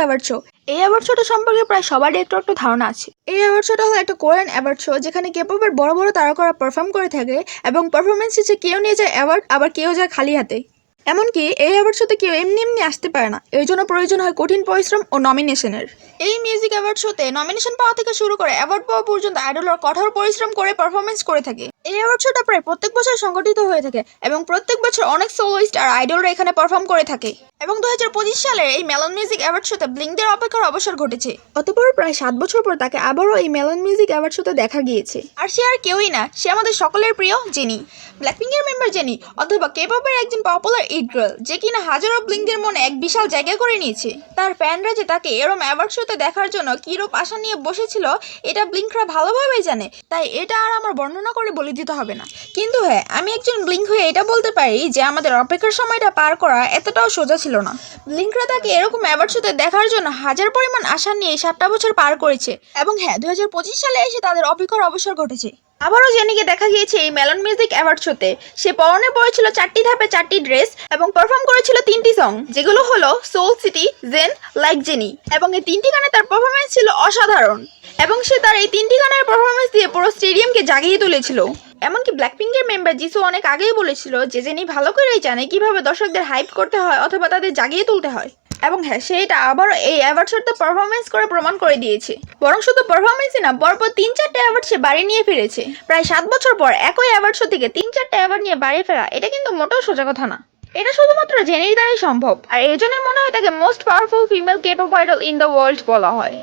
Award show. এই award শোটা সম্পর্কে প্রায় সবারই একটু একটু ধারণা আছে। এই অ্যাওয়ার্ড শোটা হলো একটা কোরিয়ান অ্যাওয়ার্ড শো, যেখানে কেপপের বড় বড় তারকারা পারফর্ম করে থাকে এবং পারফরমেন্স শেষে কেউ নিয়ে যায় অ্যাওয়ার্ড, আবার কেউ যায় খালি হাতে। এমনকি এই অ্যাওয়ার্ড শোতে কেউ এমনি এমনি আসতে পারে না, এর জন্য প্রয়োজন হয় কঠিন পরিশ্রম ও নমিনেশনের। এই মিউজিক অ্যাওয়ার্ড শোতে নমিনেশন পাওয়া থেকে শুরু করে অ্যাওয়ার্ড পাওয়া পর্যন্ত আইডলরা কঠোর পরিশ্রম করে পারফরমেন্স করে থাকে। এই অ্যাওয়ার্ড শোটা প্রায় প্রত্যেক বছর সংগঠিত হয়ে থাকে এবং প্রত্যেক বছর অনেক সোলোইস্ট আর আইডলরা এখানে পারফর্ম করে থাকে। এবং 2025 সালের এই মেলন মিউজিক অ্যাওয়ার্ড শোতে ব্লিঙ্কদের অপেক্ষার অবসর ঘটেছে। অতঃপর প্রায় 7 বছর পর তাকে আবারও এই মেলন মিউজিক অ্যাওয়ার্ড শোতে দেখা গিয়েছে। আর সে আর কেউই না, সে আমাদের সকলের প্রিয় জেনি, ব্ল্যাকপিঙ্কের মেম্বার জেনি, অথবা কেপপের একজন পপুলার ইট গার্ল, যে কিনা হাজারো ব্লিঙ্কদের মনে এক বিশাল জায়গা করে নিয়েছে। তার ফ্যানরা যে তাকে এরম অ্যাওয়ার্ড শোতে দেখার জন্য কিরূপ আশা নিয়ে বসেছিল এটা ব্লিঙ্করা ভালোভাবেই জানে, তাই এটা আর আমার বর্ণনা করে বলে দিতে হবে না। কিন্তু হ্যাঁ, আমি একজন ব্লিঙ্ক হয়ে এটা বলতে পারি যে আমাদের অপেক্ষার সময়টা পার করা এতটাও সোজা ছিল না। ব্লিঙ্করা তাকে এরকম অ্যাওয়ার্ড শোতে দেখার জন্য হাজার পরিমাণ আশা নিয়ে 7টা বছর পার করেছে এবং হ্যাঁ, 2025 সালে এসে তাদের অপেক্ষার অবসর ঘটেছে। আবারও জেনিকে দেখা গিয়েছে এই মেলন মিউজিক অ্যাওয়ার্ড শোতে। সে পরনে পরেছিল 4টি ধাপে 4টি ড্রেস এবং পারফর্ম করেছিল 3টি সং, যেগুলো হলো Seoul City, Zen, like Jennie. এবং এই 3টি গানে তার পারফরমেন্স ছিল অসাধারণ এবং সে তার এই 3টি গানের পারফরমেন্স দিয়ে পুরো স্টেডিয়ামকে জাগিয়ে তুলেছিল। এমনকি ব্ল্যাকপিঙ্কের মেম্বার জিসু অনেক আগেই বলেছিল যে জেনি ভালো করেই জানে কিভাবে দর্শকদের হাইপ করতে হয় অথবা তাদের জাগিয়ে তুলতে হয়। এবং হ্যাঁ, সেটা আবারও এই অ্যাওয়ার্ড শোতে পারফরমেন্স করে প্রমাণ করে দিয়েছে। বরং শুধু পারফরমেন্সই না, পরপর 3-4টে অ্যাওয়ার্ড সে বাড়ি নিয়ে ফিরেছে। প্রায় 7 বছর পর একই অ্যাওয়ার্ড শো থেকে 3-4টে অ্যাওয়ার্ড নিয়ে বাড়ি ফেরা, এটা কিন্তু মোটেও সোজা কথা না। এটা শুধুমাত্র জেনির দ্বারাই সম্ভব, আর এই জন্য মনে হয় তাকে most powerful female K pop idol in the world বলা হয়।